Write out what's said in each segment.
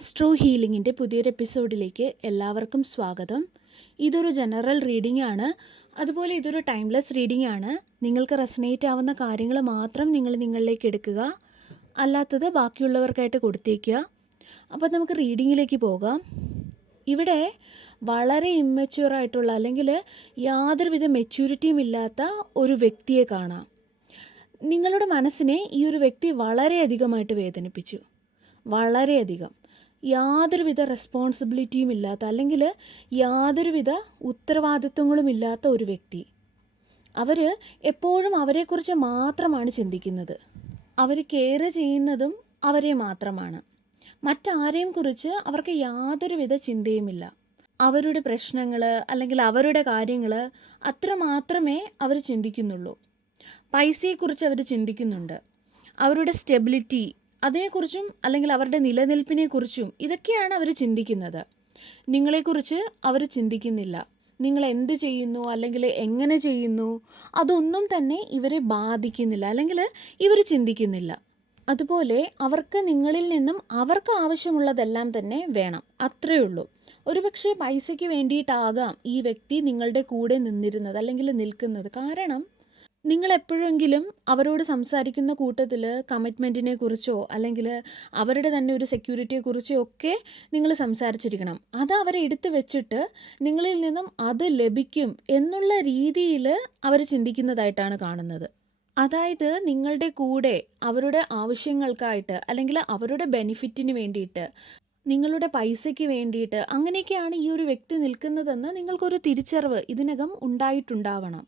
Astro ഹീലിംഗിൻ്റെ പുതിയൊരു എപ്പിസോഡിലേക്ക് എല്ലാവർക്കും സ്വാഗതം. ഇതൊരു ജനറൽ റീഡിംഗ് ആണ്. അതുപോലെ ഇതൊരു ടൈംലെസ് റീഡിംഗ് ആണ്. നിങ്ങൾക്ക് റെസനേറ്റ് ആവുന്ന കാര്യങ്ങൾ മാത്രം നിങ്ങളിലേക്ക് എടുക്കുക, അല്ലാത്തത് ബാക്കിയുള്ളവർക്കായിട്ട് കൊടുത്തേക്കുക. അപ്പോൾ നമുക്ക് റീഡിങ്ങിലേക്ക് പോകാം. ഇവിടെ വളരെ ഇമ്മച്യൂർ ആയിട്ടുള്ള അല്ലെങ്കിൽ യാതൊരുവിധ മെച്യൂരിറ്റിയും ഇല്ലാത്ത ഒരു വ്യക്തിയെ കാണാം. നിങ്ങളുടെ മനസ്സിനെ ഈ ഒരു വ്യക്തി വളരെയധികമായിട്ട് വേദനിപ്പിച്ചു. വളരെയധികം. യാതൊരുവിധ റെസ്പോൺസിബിലിറ്റിയും ഇല്ലാത്ത അല്ലെങ്കിൽ യാതൊരുവിധ ഉത്തരവാദിത്വങ്ങളും ഇല്ലാത്ത ഒരു വ്യക്തി. അവർ എപ്പോഴും അവരെക്കുറിച്ച് മാത്രമാണ് ചിന്തിക്കുന്നത്. അവർ കെയർ ചെയ്യുന്നതും അവരെ മാത്രമാണ്. മറ്റാരെയും കുറിച്ച് അവർക്ക് യാതൊരുവിധ ചിന്തയുമില്ല. അവരുടെ പ്രശ്നങ്ങൾ അല്ലെങ്കിൽ അവരുടെ കാര്യങ്ങൾ അത്ര മാത്രമേ അവർ ചിന്തിക്കുന്നുള്ളൂ. പൈസയെക്കുറിച്ച് അവർ ചിന്തിക്കുന്നുണ്ട്. അവരുടെ സ്റ്റെബിലിറ്റി അതിനെക്കുറിച്ചും അല്ലെങ്കിൽ അവരുടെ നിലനിൽപ്പിനെക്കുറിച്ചും ഇതൊക്കെയാണ് അവർ ചിന്തിക്കുന്നത്. നിങ്ങളെക്കുറിച്ച് അവർ ചിന്തിക്കുന്നില്ല. നിങ്ങൾ എന്ത് ചെയ്യുന്നു അല്ലെങ്കിൽ എങ്ങനെ ചെയ്യുന്നു അതൊന്നും തന്നെ ഇവരെ ബാധിക്കുന്നില്ല അല്ലെങ്കിൽ ഇവർ ചിന്തിക്കുന്നില്ല. അതുപോലെ അവർക്ക് നിങ്ങളിൽ നിന്നും അവർക്ക് ആവശ്യമുള്ളതെല്ലാം തന്നെ വേണം, അത്രയേ ഉള്ളൂ. ഒരുപക്ഷെ പൈസയ്ക്ക് വേണ്ടിയിട്ടാകാം ഈ വ്യക്തി നിങ്ങളുടെ കൂടെ നിന്നിരുന്നത് അല്ലെങ്കിൽ നിൽക്കുന്നത്. കാരണം നിങ്ങൾ എപ്പോഴെങ്കിലും അവരോട് സംസാരിക്കുന്ന കൂട്ടത്തിൽ കമ്മിറ്റ്മെൻറ്റിനെ കുറിച്ചോ അല്ലെങ്കിൽ അവരുടെ തന്നെ ഒരു സെക്യൂരിറ്റിയെക്കുറിച്ചോ ഒക്കെ നിങ്ങൾ സംസാരിച്ചിരിക്കണം. അത് അവരെ എടുത്തു വെച്ചിട്ട് നിങ്ങളിൽ നിന്നും അത് ലഭിക്കും എന്നുള്ള രീതിയിൽ അവർ ചിന്തിക്കുന്നതായിട്ടാണ് കാണുന്നത്. അതായത് നിങ്ങളുടെ കൂടെ അവരുടെ ആവശ്യങ്ങൾക്കായിട്ട് അല്ലെങ്കിൽ അവരുടെ ബെനിഫിറ്റിന് വേണ്ടിയിട്ട്, നിങ്ങളുടെ പൈസയ്ക്ക് വേണ്ടിയിട്ട് അങ്ങനെയൊക്കെയാണ് ഈ ഒരു വ്യക്തി നിൽക്കുന്നതെന്ന് നിങ്ങൾക്കൊരു തിരിച്ചറിവ് ഇതിനകം ഉണ്ടായിട്ടുണ്ടാവണം.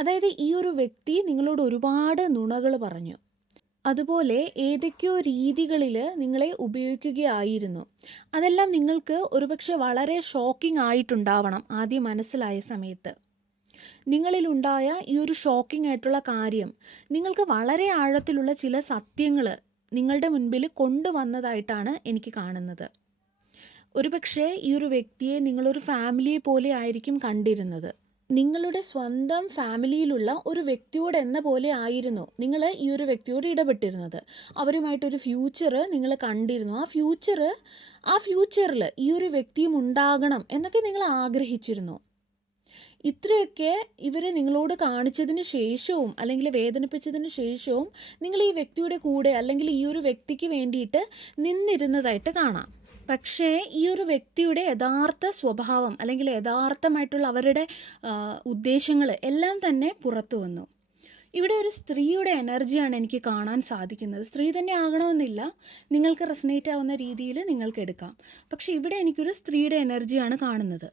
അതായത് ഈ ഒരു വ്യക്തി നിങ്ങളോട് ഒരുപാട് നുണകൾ പറഞ്ഞു. അതുപോലെ ഏതൊക്കെയോ രീതികളിൽ നിങ്ങളെ ഉപയോഗിക്കുകയായിരുന്നു. അതെല്ലാം നിങ്ങൾക്ക് ഒരുപക്ഷെ വളരെ ഷോക്കിംഗ് ആയിട്ടുണ്ടാവണം ആദ്യം മനസ്സിലായ സമയത്ത്. നിങ്ങളിലുണ്ടായ ഈ ഒരു ഷോക്കിംഗ് ആയിട്ടുള്ള കാര്യം നിങ്ങൾക്ക് വളരെ ആഴത്തിലുള്ള ചില സത്യങ്ങൾ നിങ്ങളുടെ മുൻപിൽ കൊണ്ടുവന്നതായിട്ടാണ് എനിക്ക് കാണുന്നത്. ഒരുപക്ഷെ ഈ ഒരു വ്യക്തിയെ നിങ്ങളൊരു ഫാമിലിയെ പോലെ ആയിരിക്കും കണ്ടിരുന്നത്. നിങ്ങളുടെ സ്വന്തം ഫാമിലിയിലുള്ള ഒരു വ്യക്തിയോട് എന്ന പോലെ ആയിരുന്നു നിങ്ങൾ ഈ ഒരു വ്യക്തിയോട് ഇടപെട്ടിരുന്നത്. അവരുമായിട്ടൊരു ഫ്യൂച്ചർ നിങ്ങൾ കണ്ടിരുന്നു. ആ ഫ്യൂച്ചറിൽ ഈ ഒരു വ്യക്തിയും ഉണ്ടാകണം എന്നൊക്കെ നിങ്ങൾ ആഗ്രഹിച്ചിരുന്നു. ഇത്രയൊക്കെ ഇവർ നിങ്ങളോട് കാണിച്ചതിന് ശേഷവും അല്ലെങ്കിൽ വേദനിപ്പിച്ചതിന് ശേഷവും നിങ്ങൾ ഈ വ്യക്തിയുടെ കൂടെ അല്ലെങ്കിൽ ഈ ഒരു വ്യക്തിക്ക് വേണ്ടിയിട്ട് നിന്നിരുന്നതായിട്ട് കാണാം. പക്ഷേ ഈ ഒരു വ്യക്തിയുടെ യഥാർത്ഥ സ്വഭാവം അല്ലെങ്കിൽ യഥാർത്ഥമായിട്ടുള്ള അവരുടെ ഉദ്ദേശങ്ങൾ എല്ലാം തന്നെ പുറത്തു വന്നു. ഇവിടെ ഒരു സ്ത്രീയുടെ എനർജിയാണ് എനിക്ക് കാണാൻ സാധിക്കുന്നത്. സ്ത്രീ തന്നെ ആകണമെന്നില്ല, നിങ്ങൾക്ക് റെസനേറ്റ് ആവുന്ന രീതിയിൽ നിങ്ങൾക്ക് എടുക്കാം. പക്ഷേ ഇവിടെ എനിക്കൊരു സ്ത്രീയുടെ എനർജിയാണ് കാണുന്നത്.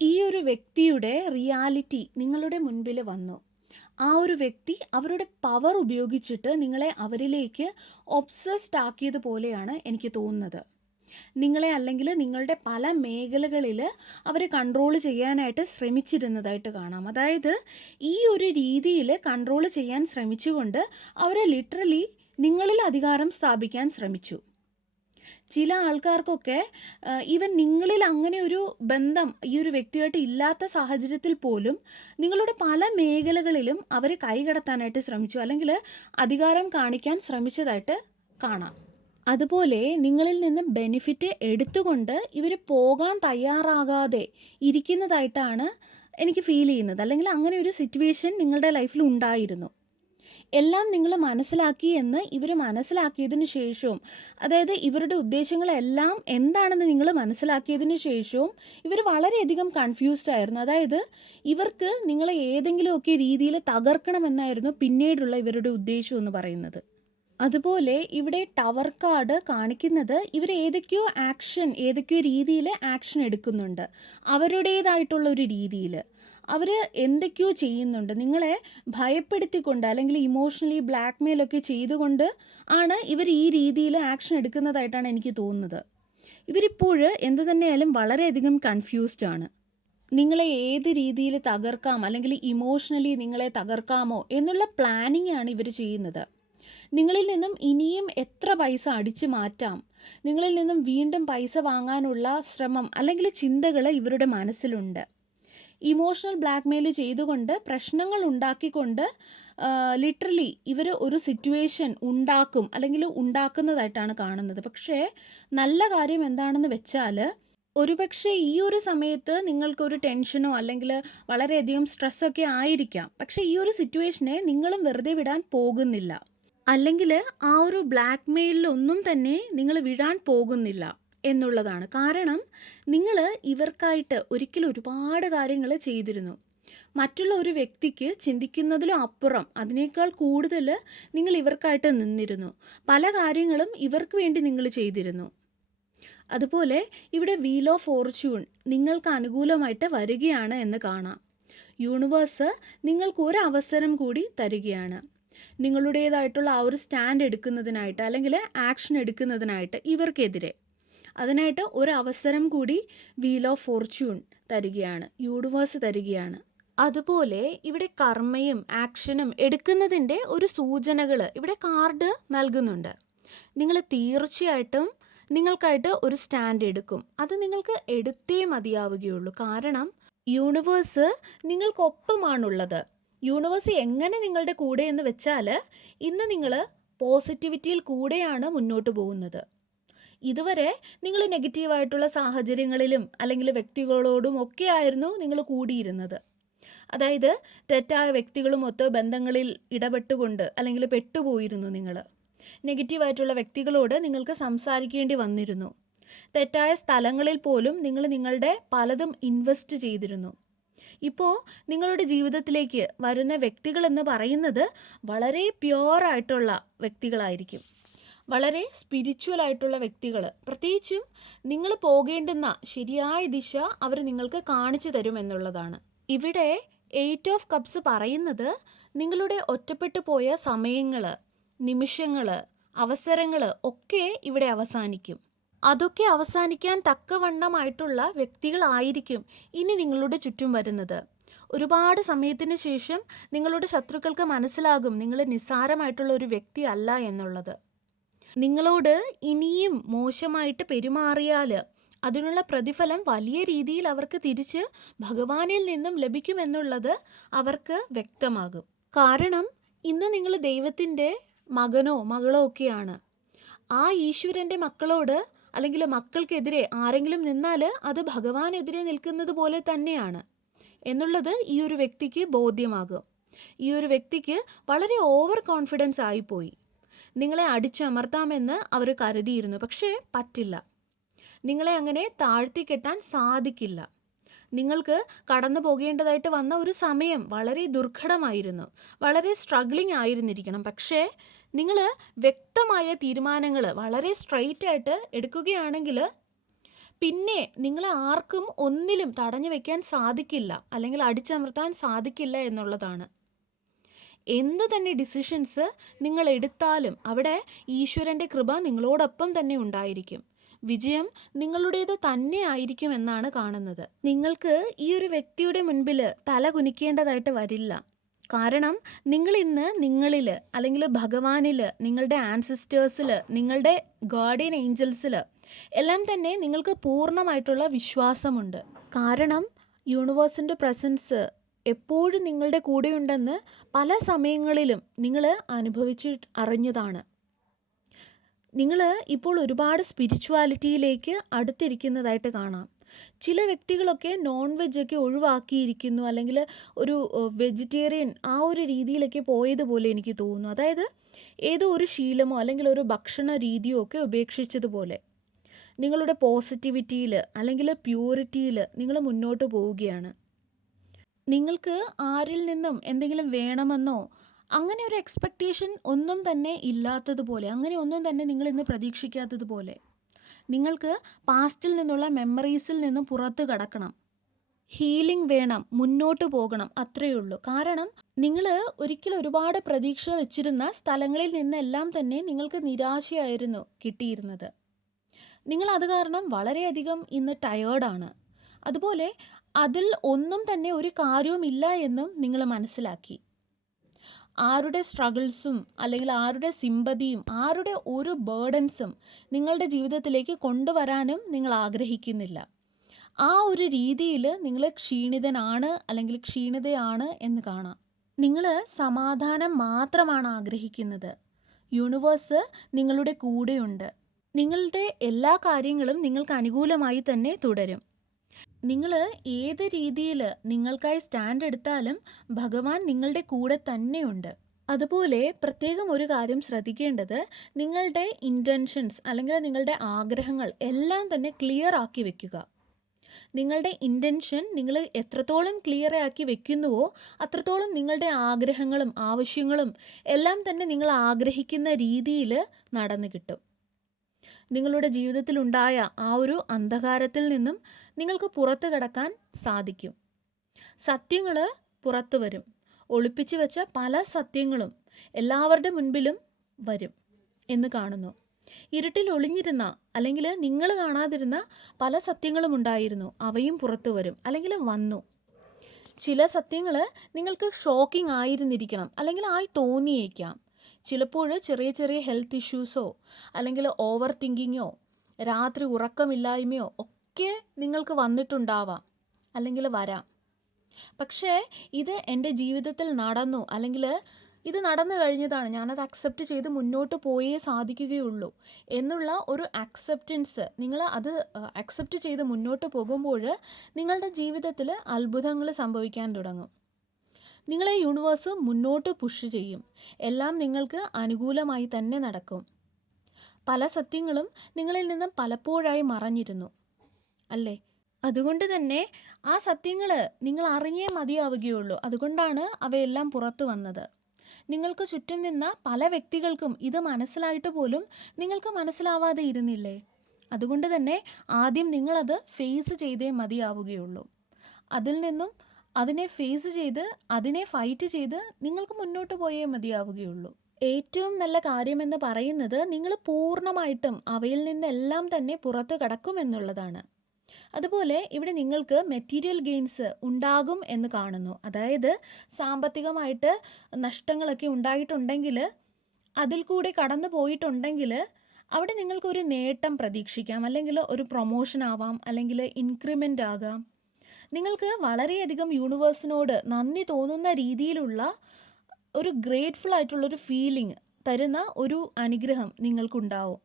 ഈ ഒരു വ്യക്തിയുടെ റിയാലിറ്റി നിങ്ങളുടെ മുൻപിൽ വന്നു. ആ ഒരു വ്യക്തി അവരുടെ പവർ ഉപയോഗിച്ചിട്ട് നിങ്ങളെ അവരിലേക്ക് ഒബ്സസ്ഡ് ആക്കിയതുപോലെയാണ് എനിക്ക് തോന്നുന്നത്. നിങ്ങളെ അല്ലെങ്കിൽ നിങ്ങളുടെ പല മേഖലകളിൽ അവർ കൺട്രോൾ ചെയ്യാനായിട്ട് ശ്രമിച്ചിരുന്നതായിട്ട് കാണാം. അതായത് ഈ ഒരു രീതിയിൽ കൺട്രോൾ ചെയ്യാൻ ശ്രമിച്ചുകൊണ്ട് അവരെ ലിറ്ററലി നിങ്ങളിൽ അധികാരം സ്ഥാപിക്കാൻ ശ്രമിച്ചു. ചില ആൾക്കാർക്കൊക്കെ ഈവൻ നിങ്ങളിൽ അങ്ങനെ ഒരു ബന്ധം ഈ ഒരു വ്യക്തിയായിട്ട് ഇല്ലാത്ത സാഹചര്യത്തിൽ പോലും നിങ്ങളുടെ പല മേഖലകളിലും അവർ കൈകടത്താനായിട്ട് ശ്രമിച്ചു അല്ലെങ്കിൽ അധികാരം കാണിക്കാൻ ശ്രമിച്ചതായിട്ട് കാണാം. അതുപോലെ നിങ്ങളിൽ നിന്ന് ബെനിഫിറ്റ് എടുത്തുകൊണ്ട് ഇവർ പോകാൻ തയ്യാറാകാതെ ഇരിക്കുന്നതായിട്ടാണ് എനിക്ക് ഫീൽ ചെയ്യുന്നത്. അല്ലെങ്കിൽ അങ്ങനെ ഒരു സിറ്റുവേഷൻ നിങ്ങളുടെ ലൈഫിൽ ഉണ്ടായിരുന്നു. എല്ലാം നിങ്ങൾ മനസ്സിലാക്കി എന്ന് ഇവർ മനസ്സിലാക്കിയതിന് ശേഷവും, അതായത് ഇവരുടെ ഉദ്ദേശങ്ങളെല്ലാം എന്താണെന്ന് നിങ്ങൾ മനസ്സിലാക്കിയതിന് ശേഷവും ഇവർ വളരെയധികം കൺഫ്യൂസ്ഡ് ആയിരുന്നു. അതായത് ഇവർക്ക് നിങ്ങളെ ഏതെങ്കിലുമൊക്കെ രീതിയിൽ തകർക്കണമെന്നായിരുന്നു പിന്നീടുള്ള ഇവരുടെ ഉദ്ദേശം എന്ന് പറയുന്നത്. അതുപോലെ ഇവിടെ ടവർ കാർഡ് കാണിക്കുന്നത് ഇവർ ഏതൊക്കെയോ രീതിയിൽ ആക്ഷൻ എടുക്കുന്നുണ്ട്. അവരുടേതായിട്ടുള്ള ഒരു രീതിയിൽ അവർ എന്തൊക്കെയോ ചെയ്യുന്നുണ്ട്. നിങ്ങളെ ഭയപ്പെടുത്തിക്കൊണ്ട് അല്ലെങ്കിൽ ഇമോഷണലി ബ്ലാക്ക്മെയിലൊക്കെ ചെയ്തുകൊണ്ട് ആണ് ഇവർ ഈ രീതിയിൽ ആക്ഷൻ എടുക്കുന്നതായിട്ടാണ് എനിക്ക് തോന്നുന്നത്. ഇവരിപ്പോൾ എന്തു തന്നെയായാലും വളരെയധികം കൺഫ്യൂസ്ഡ് ആണ്. നിങ്ങളെ ഏത് രീതിയിൽ തകർക്കാം അല്ലെങ്കിൽ ഇമോഷണലി നിങ്ങളെ തകർക്കാമോ എന്നുള്ള പ്ലാനിങ് ആണ് ഇവർ ചെയ്യുന്നത്. നിങ്ങളിൽ നിന്നും ഇനിയും എത്ര പൈസ അടിച്ചു മാറ്റാം, നിങ്ങളിൽ നിന്നും വീണ്ടും പൈസ വാങ്ങാനുള്ള ശ്രമം അല്ലെങ്കിൽ ചിന്തകൾ ഇവരുടെ മനസ്സിലുണ്ട്. ഇമോഷണൽ ബ്ലാക്ക്മെയിൽ ചെയ്തുകൊണ്ട് പ്രശ്നങ്ങൾ ഉണ്ടാക്കിക്കൊണ്ട് ലിറ്ററലി ഇവർ ഒരു സിറ്റുവേഷൻ ഉണ്ടാക്കും അല്ലെങ്കിൽ ഉണ്ടാക്കുന്നതായിട്ടാണ് കാണുന്നത്. പക്ഷേ നല്ല കാര്യം എന്താണെന്ന് വെച്ചാൽ ഒരുപക്ഷെ ഈ ഒരു സമയത്ത് നിങ്ങൾക്കൊരു ടെൻഷനോ അല്ലെങ്കിൽ വളരെയധികം സ്ട്രെസ്സൊക്കെ ആയിരിക്കാം. പക്ഷേ ഈ ഒരു സിറ്റുവേഷനെ നിങ്ങളും വെറുതെ വിടാൻ പോകുന്നില്ല. അല്ലെങ്കിൽ ആ ഒരു ബ്ലാക്ക് മെയിലിലൊന്നും തന്നെ നിങ്ങൾ വിടാൻ പോകുന്നില്ല എന്നുള്ളതാണ്. കാരണം നിങ്ങൾ ഇവർക്കായിട്ട് ഒരിക്കലും ഒരുപാട് കാര്യങ്ങൾ ചെയ്തിരുന്നു. മറ്റുള്ള ഒരു വ്യക്തിക്ക് ചിന്തിക്കുന്നതിലും അപ്പുറം അതിനേക്കാൾ കൂടുതൽ നിങ്ങൾ ഇവർക്കായിട്ട് നിന്നിരുന്നു. പല കാര്യങ്ങളും ഇവർക്ക് വേണ്ടി നിങ്ങൾ ചെയ്തിരുന്നു. അതുപോലെ ഇവിടെ വീൽ ഓഫ് ഫോർച്യൂൺ നിങ്ങൾക്ക് അനുകൂലമായിട്ട് വരികയാണ് എന്ന് കാണാം. യൂണിവേഴ്സ് നിങ്ങൾക്ക് ഒരു അവസരം കൂടി തരികയാണ്. നിങ്ങളുടേതായിട്ടുള്ള ആ ഒരു സ്റ്റാൻഡ് എടുക്കുന്നതിനായിട്ട് അല്ലെങ്കിൽ ആക്ഷൻ എടുക്കുന്നതിനായിട്ട് ഇവർക്കെതിരെ അതിനായിട്ട് ഒരു അവസരം കൂടി വീൽ ഓഫ് ഫോർച്യൂൺ തരികയാണ്, യൂണിവേഴ്സ് തരികയാണ്. അതുപോലെ ഇവിടെ കർമ്മയും ആക്ഷനും എടുക്കുന്നതിൻ്റെ ഒരു സൂചനകൾ ഇവിടെ കാർഡ് നൽകുന്നുണ്ട്. നിങ്ങൾ തീർച്ചയായിട്ടും നിങ്ങൾക്കായിട്ട് ഒരു സ്റ്റാൻഡ് എടുക്കും. അത് നിങ്ങൾക്ക് എടുത്തേ മതിയാവുകയുള്ളൂ. കാരണം യൂണിവേഴ്സ് നിങ്ങൾക്കൊപ്പമാണുള്ളത്. യൂണിവേഴ്സ് എങ്ങനെ നിങ്ങളുടെ കൂടെ എന്ന് വെച്ചാൽ ഇന്ന് നിങ്ങൾ പോസിറ്റിവിറ്റിയിൽ കൂടെയാണ് മുന്നോട്ട് പോകുന്നത്. ഇതുവരെ നിങ്ങൾ നെഗറ്റീവായിട്ടുള്ള സാഹചര്യങ്ങളിലും അല്ലെങ്കിൽ വ്യക്തികളോടും ഒക്കെ ആയിരുന്നു നിങ്ങൾ കൂടിയിരുന്നത്. അതായത് തെറ്റായ വ്യക്തികളുമൊത്ത് ബന്ധങ്ങളിൽ ഇടപെട്ടുകൊണ്ട് അല്ലെങ്കിൽ പെട്ടുപോയിരുന്നു. നിങ്ങൾ നെഗറ്റീവായിട്ടുള്ള വ്യക്തികളോട് നിങ്ങൾക്ക് സംസാരിക്കേണ്ടി വന്നിരുന്നു. തെറ്റായ സ്ഥലങ്ങളിൽ പോലും നിങ്ങൾ നിങ്ങളുടെ പലതും ഇൻവെസ്റ്റ് ചെയ്തിരുന്നു. ഇപ്പോൾ നിങ്ങളുടെ ജീവിതത്തിലേക്ക് വരുന്ന വ്യക്തികളെന്ന് പറയുന്നത് വളരെ പ്യുവറായിട്ടുള്ള വ്യക്തികളായിരിക്കും, വളരെ സ്പിരിച്വലായിട്ടുള്ള വ്യക്തികൾ. പ്രത്യേകിച്ചും നിങ്ങൾ പോകേണ്ടുന്ന ശരിയായ ദിശ അവർ നിങ്ങൾക്ക് കാണിച്ചു തരുമെന്നുള്ളതാണ്. ഇവിടെ 8 ഓഫ് കപ്സ് പറയുന്നത് നിങ്ങളുടെ ഒറ്റപ്പെട്ടു പോയ സമയങ്ങൾ, നിമിഷങ്ങൾ, അവസരങ്ങൾ ഒക്കെ ഇവിടെ അവസാനിക്കും. അതൊക്കെ അവസാനിക്കാൻ തക്കവണ്ണമായിട്ടുള്ള വ്യക്തികളായിരിക്കും ഇനി നിങ്ങളുടെ ചുറ്റും വരുന്നത്. ഒരുപാട് സമയത്തിന് ശേഷം നിങ്ങളുടെ ശത്രുക്കൾക്ക് മനസ്സിലാകും നിങ്ങൾ നിസ്സാരമായിട്ടുള്ള ഒരു വ്യക്തി അല്ല എന്നുള്ളത്. നിങ്ങളോട് ഇനിയും മോശമായിട്ട് പെരുമാറിയാൽ അതിനുള്ള പ്രതിഫലം വലിയ രീതിയിൽ അവർക്ക് തിരിച്ച് ഭഗവാനിൽ നിന്നും ലഭിക്കുമെന്നുള്ളത് അവർക്ക് വ്യക്തമാകും. കാരണം ഇന്ന് നിങ്ങൾ ദൈവത്തിൻ്റെ മകനോ മകളോ ഒക്കെയാണ്. ആ ഈശ്വരൻ്റെ മക്കളോട് അല്ലെങ്കിൽ മക്കൾക്കെതിരെ ആരെങ്കിലും നിന്നാൽ അത് ഭഗവാനെതിരെ നിൽക്കുന്നത് പോലെ തന്നെയാണ് എന്നുള്ളത് ഈ ഒരു വ്യക്തിക്ക് ബോധ്യമാകും. ഈ ഒരു വ്യക്തിക്ക് വളരെ ഓവർ കോൺഫിഡൻസ് ആയിപ്പോയി. നിങ്ങളെ അടിച്ചമർത്താമെന്ന് അവർ കരുതിയിരുന്നു. പക്ഷേ പറ്റില്ല. നിങ്ങളെ അങ്ങനെ താഴ്ത്തിക്കെട്ടാൻ സാധിക്കില്ല. നിങ്ങൾക്ക് കടന്നു പോകേണ്ടതായിട്ട് വന്ന ഒരു സമയം വളരെ ദുർഘടമായിരുന്നു, വളരെ സ്ട്രഗ്ലിംഗ് ആയിരുന്നിരിക്കണം. പക്ഷേ നിങ്ങൾ വ്യക്തമായ തീരുമാനങ്ങൾ വളരെ സ്ട്രെയിറ്റ് ആയിട്ട് എടുക്കുകയാണെങ്കിൽ പിന്നെ നിങ്ങളെ ആർക്കും ഒന്നിലും തടഞ്ഞു വെക്കാൻ സാധിക്കില്ല അല്ലെങ്കിൽ അടിച്ചമർത്താൻ സാധിക്കില്ല എന്നുള്ളതാണ്. എന്ത് തന്നെ ഡിസിഷൻസ് നിങ്ങൾ എടുത്താലും അവിടെ ഈശ്വരൻ്റെ കൃപ നിങ്ങളോടൊപ്പം തന്നെ ഉണ്ടായിരിക്കും. വിജയം നിങ്ങളുടേത് തന്നെ ആയിരിക്കും എന്നാണ് കാണുന്നത്. നിങ്ങൾക്ക് ഈ ഒരു വ്യക്തിയുടെ മുൻപിൽ തല കുനിക്കേണ്ടതായിട്ട് വരില്ല. കാരണം നിങ്ങൾ ഇന്ന് നിങ്ങളിൽ അല്ലെങ്കിൽ ഭഗവാനിൽ, നിങ്ങളുടെ ആൻസിസ്റ്റേഴ്സിൽ, നിങ്ങളുടെ ഗാർഡിയൻ ഏഞ്ചൽസിൽ എല്ലാം തന്നെ നിങ്ങൾക്ക് പൂർണ്ണമായിട്ടുള്ള വിശ്വാസമുണ്ട്. കാരണം യൂണിവേഴ്സിൻ്റെ പ്രസൻസ് എപ്പോഴും നിങ്ങളുടെ കൂടെയുണ്ടെന്ന് പല സമയങ്ങളിലും നിങ്ങൾ അറിഞ്ഞതാണ്. നിങ്ങൾ ഇപ്പോൾ ഒരുപാട് സ്പിരിച്വാലിറ്റിയിലേക്ക് അടുത്തിരിക്കുന്നതായിട്ട് കാണാം. ചില വ്യക്തികളൊക്കെ നോൺ വെജൊക്കെ ഒഴിവാക്കിയിരിക്കുന്നു, അല്ലെങ്കിൽ ഒരു വെജിറ്റേറിയൻ ആ ഒരു രീതിയിലൊക്കെ പോയതുപോലെ എനിക്ക് തോന്നുന്നു. അതായത് ഏതോ ഒരു ശീലമോ അല്ലെങ്കിൽ ഒരു ഭക്ഷണ രീതിയോ ഒക്കെ ഉപേക്ഷിച്ചതുപോലെ നിങ്ങളുടെ പോസിറ്റിവിറ്റിയിൽ അല്ലെങ്കിൽ പ്യൂരിറ്റിയിൽ നിങ്ങൾ മുന്നോട്ട് പോവുകയാണ്. നിങ്ങൾക്ക് ആരിൽ നിന്നും എന്തെങ്കിലും വേണമെന്നോ അങ്ങനെ ഒരു എക്സ്പെക്റ്റേഷൻ ഒന്നും തന്നെ ഇല്ലാത്തതുപോലെ, അങ്ങനെ ഒന്നും തന്നെ നിങ്ങൾ ഇന്ന് പ്രതീക്ഷിക്കാത്തതുപോലെ നിങ്ങൾക്ക് പാസ്റ്റിൽ നിന്നുള്ള മെമ്മറീസിൽ നിന്നും പുറത്ത് കടക്കണം. ഹീലിംഗ് വേണം, മുന്നോട്ട് പോകണം, അത്രയേ ഉള്ളൂ. കാരണം നിങ്ങൾ ഒരിക്കലും ഒരുപാട് പ്രതീക്ഷ വെച്ചിരുന്ന സ്ഥലങ്ങളിൽ നിന്നെല്ലാം തന്നെ നിങ്ങൾക്ക് നിരാശയായിരുന്നു കിട്ടിയിരുന്നത്. നിങ്ങൾ അത് കാരണം വളരെയധികം ഇന്ന് ടയേർഡാണ്. അതുപോലെ അതിൽ ഒന്നും തന്നെ ഒരു കാര്യവുമില്ല എന്നും നിങ്ങൾ മനസ്സിലാക്കി. ആരുടെ സ്ട്രഗിൾസും അല്ലെങ്കിൽ ആരുടെ സിമ്പതിയും ആരുടെ ഒരു ബേർഡൻസും നിങ്ങളുടെ ജീവിതത്തിലേക്ക് കൊണ്ടുവരാനും നിങ്ങൾ ആഗ്രഹിക്കുന്നില്ല. ആ ഒരു രീതിയിൽ നിങ്ങൾ ക്ഷീണിതനാണ് അല്ലെങ്കിൽ ക്ഷീണിതയാണ് എന്ന് കാണാം. നിങ്ങൾ സമാധാനം മാത്രമാണ് ആഗ്രഹിക്കുന്നത്. യൂണിവേഴ്സ് നിങ്ങളുടെ കൂടെയുണ്ട്. നിങ്ങളുടെ എല്ലാ കാര്യങ്ങളും നിങ്ങൾക്ക് അനുകൂലമായി തന്നെ തുടരും. നിങ്ങൾ ഏത് രീതിയിൽ നിങ്ങൾക്കായി സ്റ്റാൻഡ് എടുത്താലും ഭഗവാൻ നിങ്ങളുടെ കൂടെ തന്നെയുണ്ട്. അതുപോലെ പ്രത്യേകം ഒരു കാര്യം ശ്രദ്ധിക്കേണ്ടത്, നിങ്ങളുടെ ഇൻറ്റൻഷൻസ് അല്ലെങ്കിൽ നിങ്ങളുടെ ആഗ്രഹങ്ങൾ എല്ലാം തന്നെ ക്ലിയർ ആക്കി വെക്കുക. നിങ്ങളുടെ ഇൻറ്റൻഷൻ നിങ്ങൾ എത്രത്തോളം ക്ലിയർ ആക്കി വെക്കുന്നുവോ അത്രത്തോളം നിങ്ങളുടെ ആഗ്രഹങ്ങളും ആവശ്യങ്ങളും എല്ലാം തന്നെ നിങ്ങൾ ആഗ്രഹിക്കുന്ന രീതിയിൽ നടന്നു കിട്ടും. നിങ്ങളുടെ ജീവിതത്തിലുണ്ടായ ആ ഒരു അന്ധകാരത്തിൽ നിന്നും നിങ്ങൾക്ക് പുറത്തു കടക്കാൻ സാധിക്കും. സത്യങ്ങൾ പുറത്തു വരും. ഒളിപ്പിച്ചു വെച്ച പല സത്യങ്ങളും എല്ലാവരുടെ മുൻപിലും വരും എന്ന് കാണുന്നു. ഇരുട്ടിൽ ഒളിഞ്ഞിരുന്ന അല്ലെങ്കിൽ നിങ്ങൾ കാണാതിരുന്ന പല സത്യങ്ങളും ഉണ്ടായിരുന്നു, അവയും പുറത്തു വരും അല്ലെങ്കിൽ വന്നു. ചില സത്യങ്ങൾ നിങ്ങൾക്ക് ഷോക്കിംഗ് ആയിരുന്നിരിക്കണം അല്ലെങ്കിൽ ആയി തോന്നിയേക്കാം. ചിലപ്പോൾ ചെറിയ ചെറിയ ഹെൽത്ത് ഇഷ്യൂസോ അല്ലെങ്കിൽ ഓവർ തിങ്കിങ്ങോ രാത്രി ഉറക്കമില്ലായ്മയോ ഒക്കെ നിങ്ങൾക്ക് വന്നിട്ടുണ്ടാവാം അല്ലെങ്കിൽ വരാം. പക്ഷേ ഇത് എൻ്റെ ജീവിതത്തിൽ നടന്നു അല്ലെങ്കിൽ ഇത് നടന്നു കഴിഞ്ഞതാണ്, ഞാനത് അക്സെപ്റ്റ് ചെയ്ത് മുന്നോട്ട് പോയേ സാധിക്കുകയുള്ളൂ എന്നുള്ള ഒരു അക്സെപ്റ്റൻസ്, നിങ്ങൾ അത് അക്സെപ്റ്റ് ചെയ്ത് മുന്നോട്ട് പോകുമ്പോൾ നിങ്ങളുടെ ജീവിതത്തിൽ അത്ഭുതങ്ങൾ സംഭവിക്കാൻ തുടങ്ങും. നിങ്ങളെ യൂണിവേഴ്സ് മുന്നോട്ട് പുഷ് ചെയ്യും. എല്ലാം നിങ്ങൾക്ക് അനുകൂലമായി തന്നെ നടക്കും. പല സത്യങ്ങളും നിങ്ങളിൽ നിന്നും പലപ്പോഴായി മറഞ്ഞിരുന്നു അല്ലേ? അതുകൊണ്ട് തന്നെ ആ സത്യങ്ങൾ നിങ്ങൾ അറിഞ്ഞേ മതിയാവുകയുള്ളൂ. അതുകൊണ്ടാണ് അവയെല്ലാം പുറത്തു വന്നത്. നിങ്ങൾക്ക് ചുറ്റും നിന്ന പല വ്യക്തികൾക്കും ഇത് മനസ്സിലായിട്ട് പോലും നിങ്ങൾക്ക് മനസ്സിലാവാതെ ഇരുന്നില്ലേ? അതുകൊണ്ട് തന്നെ ആദ്യം നിങ്ങളത് ഫേസ് ചെയ്തേ മതിയാവുകയുള്ളൂ. അതിൽ നിന്നും അതിനെ ഫേസ് ചെയ്ത് അതിനെ ഫൈറ്റ് ചെയ്ത് നിങ്ങൾക്ക് മുന്നോട്ട് പോയേ മതിയാവുകയുള്ളൂ. ഏറ്റവും നല്ല കാര്യമെന്ന് പറയുന്നത് നിങ്ങൾ പൂർണ്ണമായിട്ടും അവയിൽ നിന്നെല്ലാം തന്നെ പുറത്തു കടക്കുമെന്നുള്ളതാണ്. അതുപോലെ ഇവിടെ നിങ്ങൾക്ക് മെറ്റീരിയൽ ഗെയിൻസ് ഉണ്ടാകും എന്ന് കാണുന്നു. അതായത് സാമ്പത്തികമായിട്ട് നഷ്ടങ്ങളൊക്കെ ഉണ്ടായിട്ടുണ്ടെങ്കിൽ, അതിൽ കൂടെ കടന്നു പോയിട്ടുണ്ടെങ്കിൽ അവിടെ നിങ്ങൾക്കൊരു നേട്ടം പ്രതീക്ഷിക്കാം. അല്ലെങ്കിൽ ഒരു പ്രൊമോഷൻ ആവാം, അല്ലെങ്കിൽ ഇൻക്രിമെൻ്റ് ആകാം. നിങ്ങൾക്ക് വളരെയധികം യൂണിവേഴ്സിനോട് നന്ദി തോന്നുന്ന രീതിയിലുള്ള ഒരു ഗ്രേറ്റ്ഫുൾ ആയിട്ടുള്ളൊരു ഫീലിംഗ് തരുന്ന ഒരു അനുഗ്രഹം നിങ്ങൾക്കുണ്ടാവും.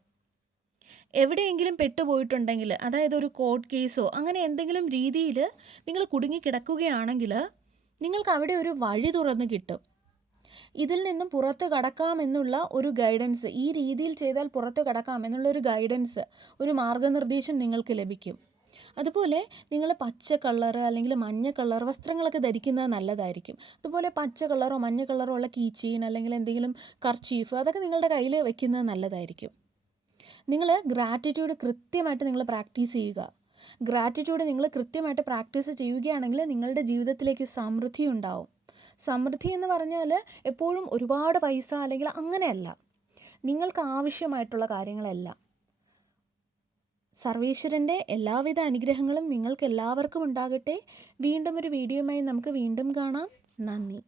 എവിടെയെങ്കിലും പെട്ടുപോയിട്ടുണ്ടെങ്കിൽ, അതായത് ഒരു കോർട്ട് കേസോ അങ്ങനെ എന്തെങ്കിലും രീതിയിൽ നിങ്ങൾ കുടുങ്ങിക്കിടക്കുകയാണെങ്കിൽ നിങ്ങൾക്ക് അവിടെ ഒരു വഴി തുറന്ന് കിട്ടും. ഇതിൽ നിന്നും പുറത്ത് കടക്കാമെന്നുള്ള ഒരു ഗൈഡൻസ്, ഈ രീതിയിൽ ചെയ്താൽ പുറത്ത് കടക്കാം എന്നുള്ളൊരു ഗൈഡൻസ്, ഒരു മാർഗനിർദ്ദേശം നിങ്ങൾക്ക് ലഭിക്കും. അതുപോലെ നിങ്ങൾ പച്ച കളർ അല്ലെങ്കിൽ മഞ്ഞ കളർ വസ്ത്രങ്ങളൊക്കെ ധരിക്കുന്നത് നല്ലതായിരിക്കും. അതുപോലെ പച്ച കളറോ മഞ്ഞ കളറോ ഉള്ള കീ ചെയിൻ അല്ലെങ്കിൽ എന്തെങ്കിലും കർച്ചീഫ് അതൊക്കെ നിങ്ങളുടെ കയ്യിൽ വെക്കുന്നത് നല്ലതായിരിക്കും. നിങ്ങൾ ഗ്രാറ്റിറ്റ്യൂഡ് കൃത്യമായിട്ട് നിങ്ങൾ പ്രാക്ടീസ് ചെയ്യുക. ഗ്രാറ്റിറ്റ്യൂഡ് നിങ്ങൾ കൃത്യമായിട്ട് പ്രാക്ടീസ് ചെയ്യുകയാണെങ്കിൽ നിങ്ങളുടെ ജീവിതത്തിലേക്ക് സമൃദ്ധി ഉണ്ടാവും. സമൃദ്ധി എന്ന് പറഞ്ഞാൽ എപ്പോഴും ഒരുപാട് പൈസ അല്ലെങ്കിൽ അങ്ങനെയല്ല, നിങ്ങൾക്ക് ആവശ്യമായിട്ടുള്ള കാര്യങ്ങളെല്ലാം. സർവേശ്വരൻ്റെ എല്ലാവിധ അനുഗ്രഹങ്ങളും നിങ്ങൾക്ക് എല്ലാവർക്കും ഉണ്ടാകട്ടെ. വീണ്ടും ഒരു വീഡിയോയുമായി നമുക്ക് വീണ്ടും കാണാം. നന്ദി.